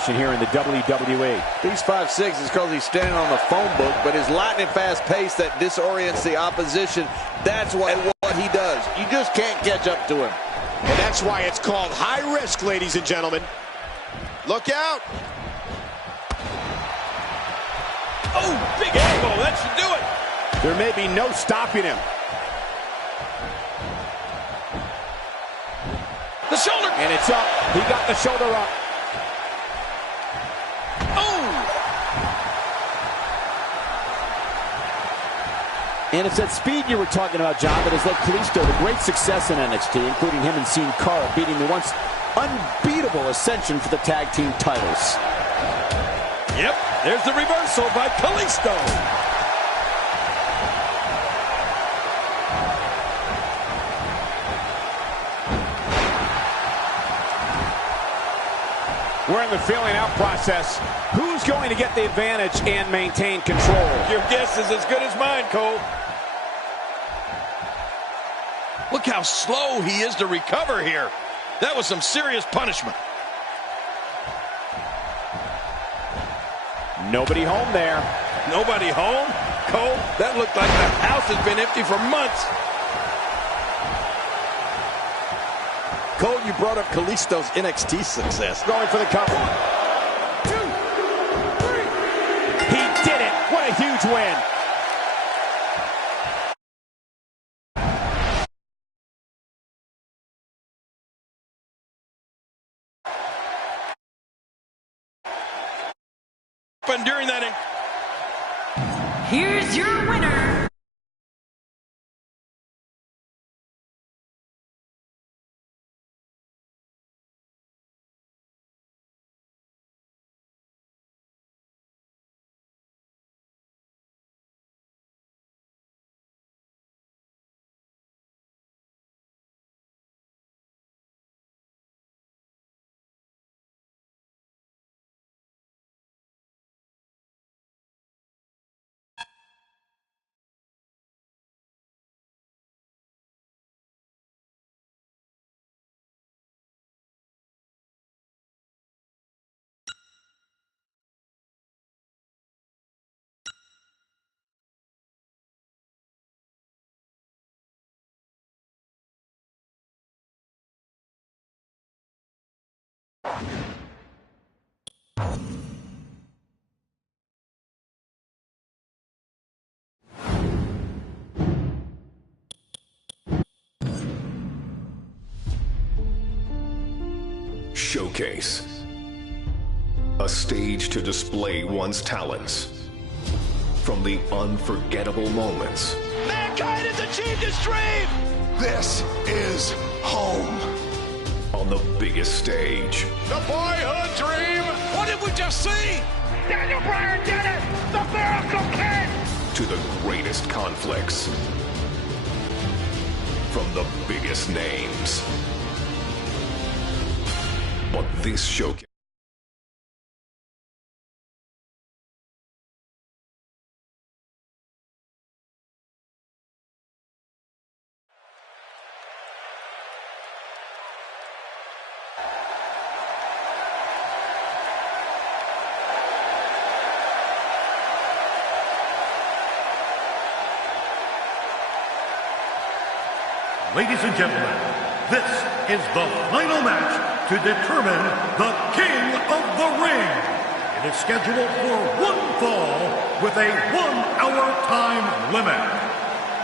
reputation here in the WWE. He's 5'6" is because he's standing on the phone book, but his lightning fast pace that disorients the opposition, that's what he does. You just can't catch up to him. And that's why it's called high risk, ladies and gentlemen. Look out. Oh, big elbow, that should do it. There may be no stopping him. The shoulder. And it's up. He got the shoulder up. Oh! And it's that speed you were talking about, John, that has led Kalisto to great success in NXT, including him and Sin Cara beating the once unbeatable Ascension for the tag team titles. Yep, there's the reversal by Kalisto. We're in the feeling out process. Who's going to get the advantage and maintain control? Your guess is as good as mine, Cole. Look how slow he is to recover here. That was some serious punishment. Nobody home there. Nobody home? Cole, that looked like the house has been empty for months. Cole, you brought up Kalisto's NXT success. Going for the cover. 1, 2, 3. He did it. What a huge win. But during that... Here's your winner. Showcase. A stage to display one's talents. From the unforgettable moments. Mankind has achieved his dream! This is home. On the biggest stage. The boyhood dream! What did we just see? Daniel Bryan did it! The Miracle Kid! To the greatest conflicts. From the biggest names. But this showcase. Ladies and gentlemen, this is the final match to determine the King of the Ring. It is scheduled for one fall with a 1-hour time limit.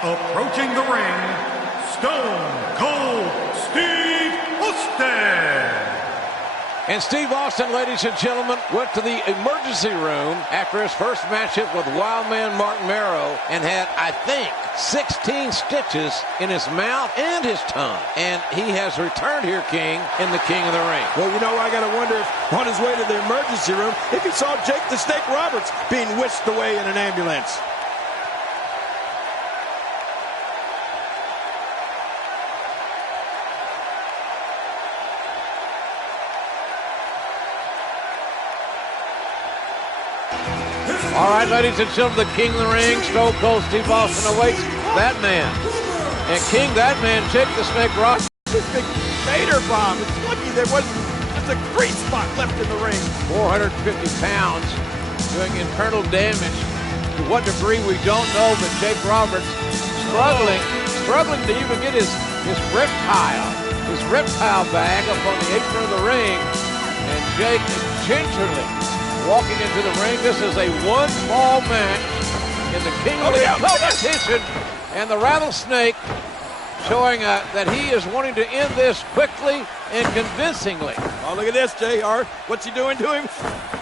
Approaching the ring, Stone Cold Steve Austin. And Steve Austin, ladies and gentlemen, went to the emergency room after his first matchup with Wildman Martin Marrow and had, I think, 16 stitches in his mouth and his tongue. And he has returned here, King, in the King of the Ring. Well, you know, I got to wonder if on his way to the emergency room, if he saw Jake the Snake Roberts being whisked away in an ambulance. All right, ladies and gentlemen, the King of the Ring, Stone Cold Steve Austin awaits that man. And King, that man, Jake the Snake Roberts. This big Vader bomb. It's lucky there wasn't just a a great spot left in the ring. 450 pounds doing internal damage. To what degree we don't know, but Jake Roberts struggling to even get his reptile bag up on the apron of the ring. And Jake gingerly walking into the ring. This is a one-fall match in the King of the Ring competition. And the Rattlesnake showing that he is wanting to end this quickly and convincingly. Oh, look at this, JR. What's he doing to him?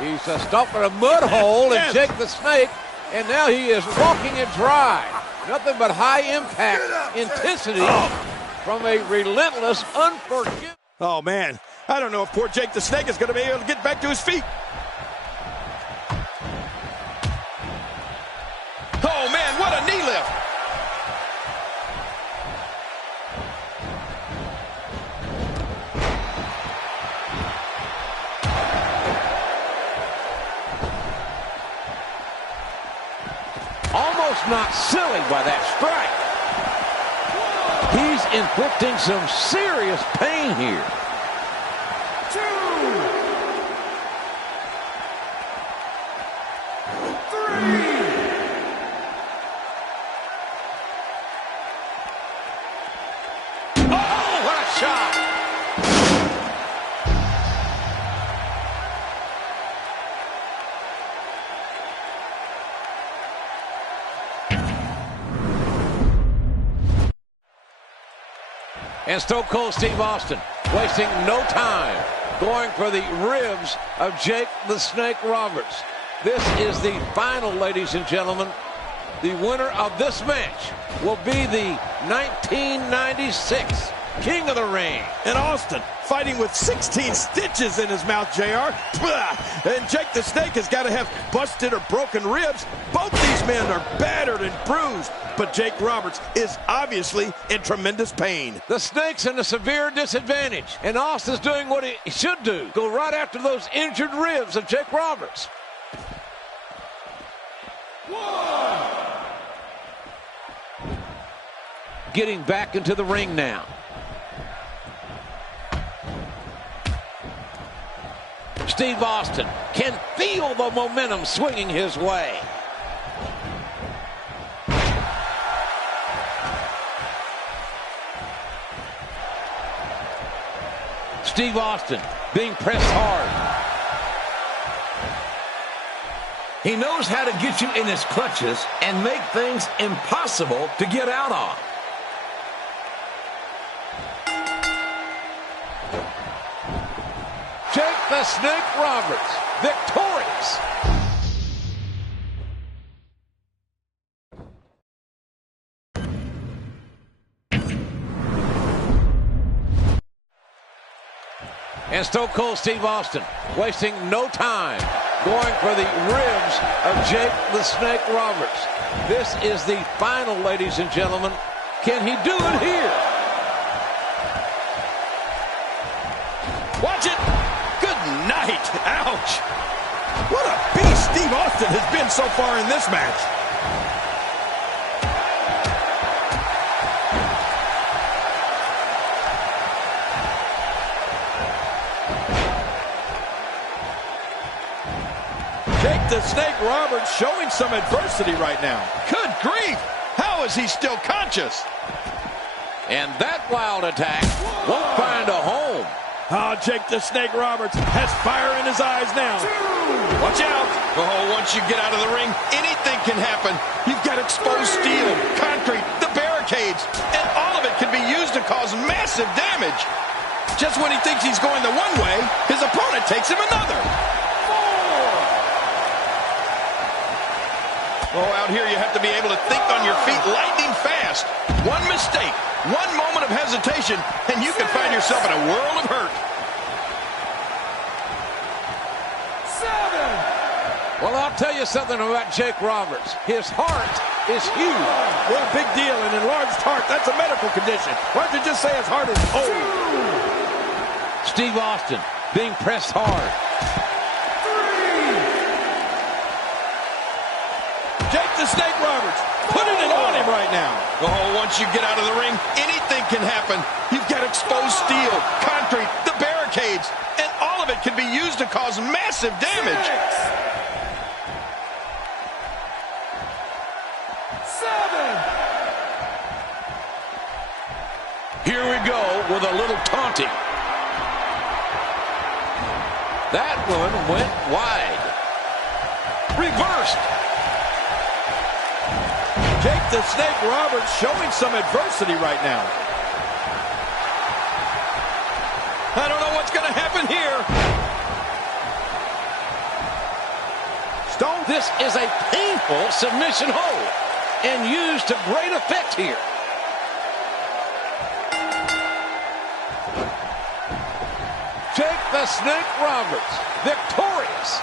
He's stomping a mud hole in Jake the Snake, and now he is walking it dry. Nothing but high impact intensity from a relentless, unforgiving. Oh, man. I don't know if poor Jake the Snake is going to be able to get back to his feet. Oh, man, what a knee lift. Almost not silly by that strike. He's inflicting some serious pain here. 2, 3. Oh, what a shot! And Stone Cold Steve Austin wasting no time going for the ribs of Jake the Snake Roberts. This is the final, ladies and gentlemen. The winner of this match will be the 1996 King of the Ring. And Austin fighting with 16 stitches in his mouth, JR. And Jake the Snake has got to have busted or broken ribs. Both these men are battered and bruised, but Jake Roberts is obviously in tremendous pain. The Snake's in a severe disadvantage, and Austin's doing what he should do. Go right after those injured ribs of Jake Roberts. 1. Getting back into the ring now. Steve Austin can feel the momentum swinging his way. Steve Austin being pressed hard. He knows how to get you in his clutches and make things impossible to get out of. Jake the Snake Roberts, victorious. And Stone Cold Steve Austin wasting no time going for the ribs of Jake the Snake Roberts. This is the final, ladies and gentlemen. Can he do it here? Watch it. Good night. Ouch. What a beast Steve Austin has been so far in this match. Jake the Snake Roberts showing some adversity right now. Good grief. How is he still conscious? And that wild attack won't find a home. Oh, Jake the Snake Roberts has fire in his eyes now. Watch out. Oh, once you get out of the ring, anything can happen. You've got exposed steel, concrete, the barricades, and all of it can be used to cause massive damage. Just when he thinks he's going the one way, his opponent takes him another. 4. Oh, out here you have to be able to think on your feet lightning fast. One mistake, one moment of hesitation, and you can find yourself in a world of hurt. 7. Well, I'll tell you something about Jake Roberts. His heart is huge. What a big deal, an enlarged heart. That's a medical condition. Why don't you just say his heart is old? Steve Austin being pressed hard. 3. Jake the Snake Roberts putting it on him right now. Oh, once you get out of the ring, anything can happen. You've got exposed steel, concrete, the barricades, and all all of it can be used to cause massive damage. 6, 7. Here we go with a little taunting. That one went wide. Reversed. Jake the Snake Roberts showing some adversity right now. I don't know what's going to happen here. Stone, this is a painful submission hold and used to great effect here. Jake the Snake Roberts, victorious.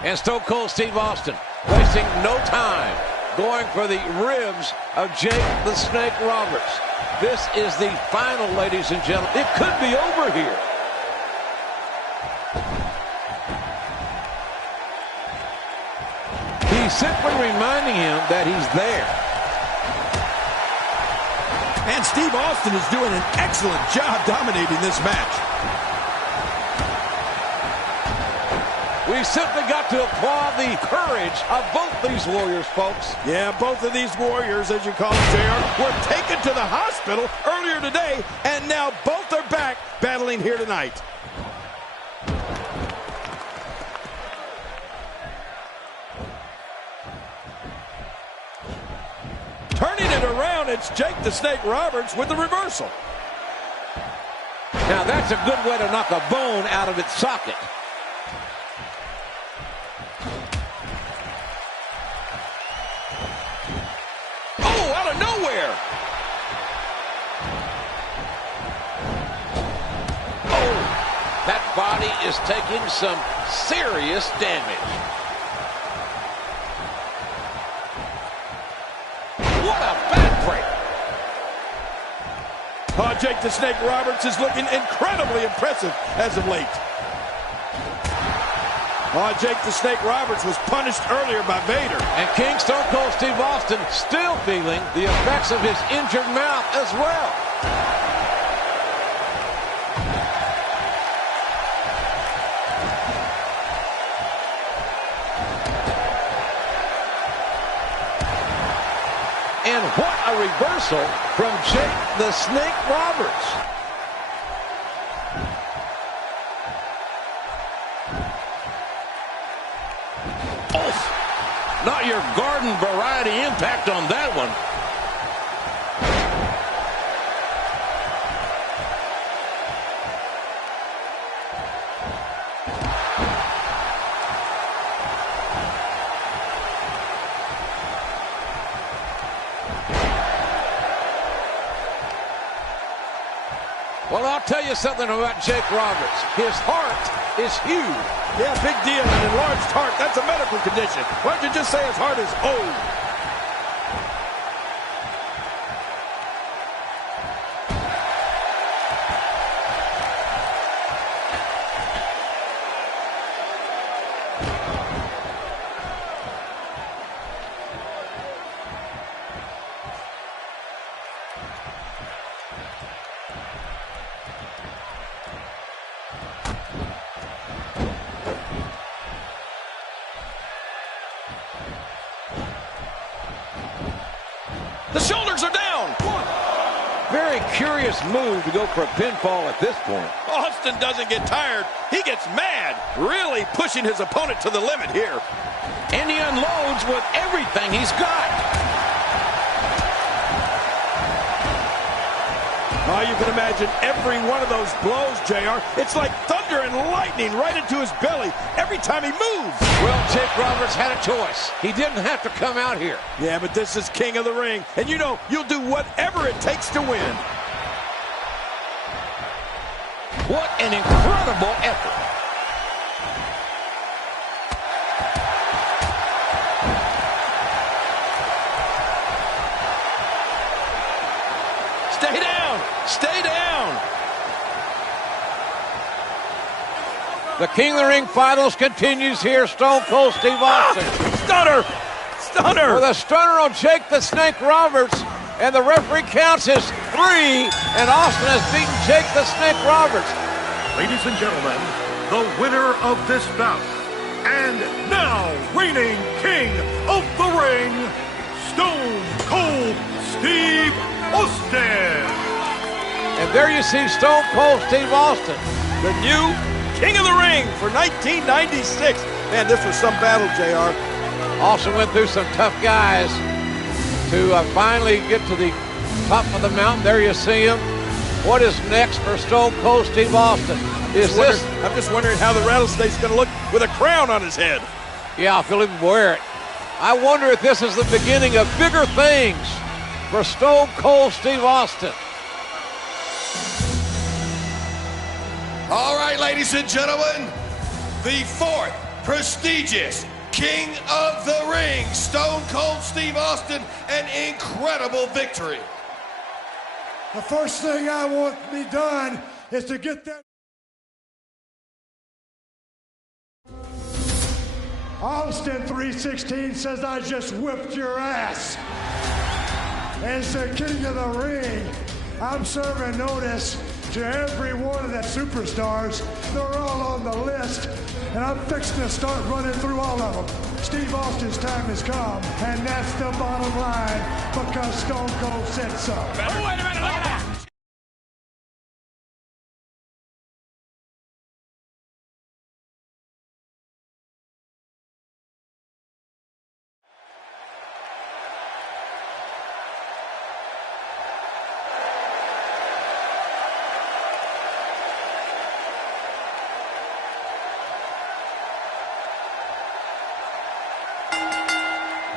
And Stone Cold Steve Austin wasting no time going for the ribs of Jake the Snake Roberts. This is the final, ladies and gentlemen. It could be over here. He's simply reminding him that he's there. And Steve Austin is doing an excellent job dominating this match. We simply got to applaud the courage of both these warriors, folks. Yeah, both of these warriors, as you call them, JR, were taken to the hospital earlier today, and now both are back battling here tonight. Turning it around, it's Jake the Snake Roberts with the reversal. Now that's a good way to knock a bone out of its socket. Oh, out of nowhere! Oh, that body is taking some serious damage. What a backbreaker! Oh, Jake the Snake Roberts is looking incredibly impressive as of late. Oh, Jake the Snake Roberts was punished earlier by Vader. And King Stone Cold Steve Austin still feeling the effects of his injured mouth as well. And what a reversal from Jake the Snake Roberts. Oh, not your garden variety impact on that one. Well, I'll tell you something about Jake Roberts. His heart is huge. Yeah, big deal. An enlarged heart, that's a medical condition. Why don't you just say his heart is old? The shoulders are down. Very curious move to go for a pinfall at this point. Austin doesn't get tired. He gets mad, really pushing his opponent to the limit here. And he unloads with everything he's got. Oh, you can imagine every one of those blows, JR. It's like thunder and lightning right into his belly every time he moves. Well, Jake Roberts had a choice. He didn't have to come out here. Yeah, but this is King of the Ring, and you know you'll do whatever it takes to win. What an incredible effort. Stay down! Stay down! The King of the Ring finals continues here. Stone Cold Steve Austin Stunner! Stunner! With a stunner on Jake the Snake Roberts, and the referee counts as 3, and Austin has beaten Jake the Snake Roberts. Ladies and gentlemen, the winner of this bout, and now reigning king of the ring, Stone Cold Steve Austin. And there you see Stone Cold Steve Austin, The new king of the ring for 1996. Man, this was some battle, JR. Austin went through some tough guys to finally get to the top of the mountain. There you see him. What is next for Stone Cold Steve Austin? I'm just wondering how the rattlesnake's going to look with a crown on his head. Yeah, if he'll even wear it. I wonder if this is the beginning of bigger things for Stone Cold Steve Austin. All right, ladies and gentlemen, the 4th prestigious King of the Ring, Stone Cold Steve Austin, an incredible victory. The first thing I want to be done is to get that. Austin 316 says I just whipped your ass. As the King of the Ring, I'm serving notice to every one of the superstars. They're all on the list, and I'm fixing to start running through all of them. Steve Austin's time has come, and that's the bottom line, because Stone Cold said so. Oh, wait a minute, look at that.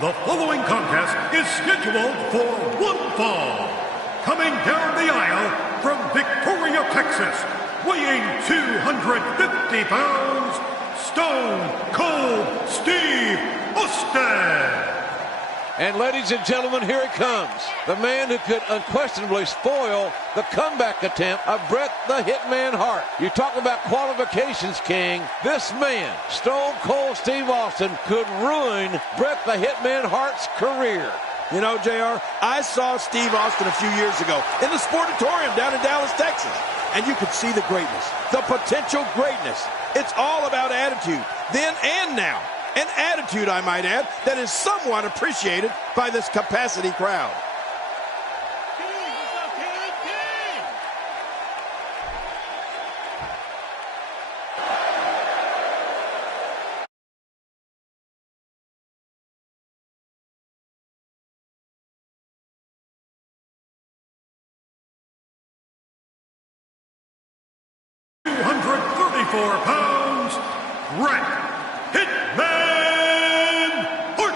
The following contest is scheduled for one fall. Coming down the aisle from Victoria, Texas, weighing 250 pounds, Stone Cold Steve Austin. And ladies and gentlemen, here it comes. The man who could unquestionably spoil the comeback attempt of Bret the Hitman Hart. You talk about qualifications, King. This man, Stone Cold Steve Austin, could ruin Bret the Hitman Hart's career. You know, JR, I saw Steve Austin a few years ago in the Sportatorium down in Dallas, Texas. And you could see the greatness, the potential greatness. It's all about attitude, then and now. An attitude, I might add, that is somewhat appreciated by this capacity crowd. £234, Bret Hitman Hart.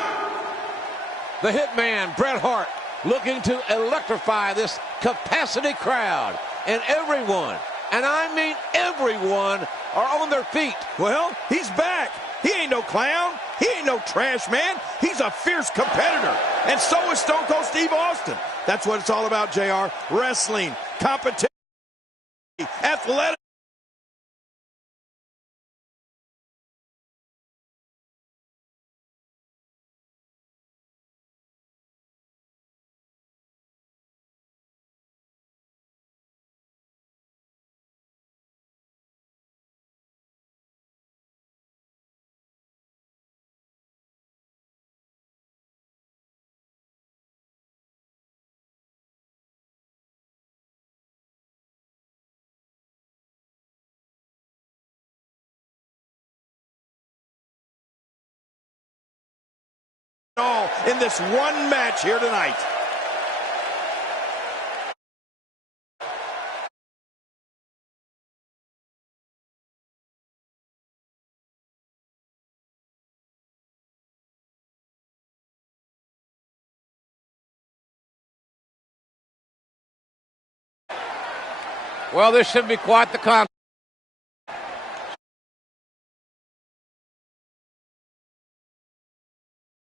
The Hitman, Bret Hart, looking to electrify this capacity crowd. And everyone, and I mean everyone, are on their feet. Well, he's back. He ain't no clown. He ain't no trash man. He's a fierce competitor. And so is Stone Cold Steve Austin. That's what it's all about, JR. Wrestling, competition, athletic. All in this one match here tonight. Well, this should be quite the contest.